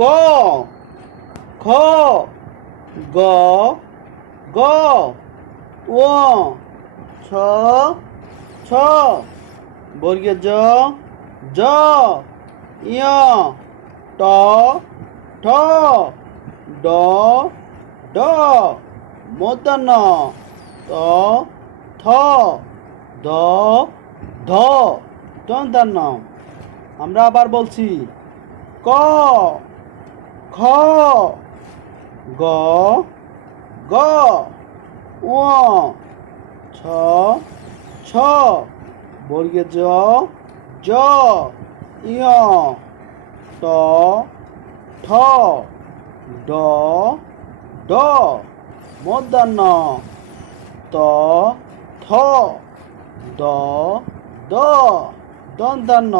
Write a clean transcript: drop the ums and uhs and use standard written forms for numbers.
ক খ গ গ ও ছ ছ বর্গে জ জ ইয় ট ঠ ড ড মূর্ধন্য ত থ দ ধ দন্তান্ন। আমরা আবার বলছি ক খ গ গ ও ছ ছ বর্গে জ জ ইয় ট ঠ ড ড মূর্ধন্য ত থ দ দ দন্তান্ন।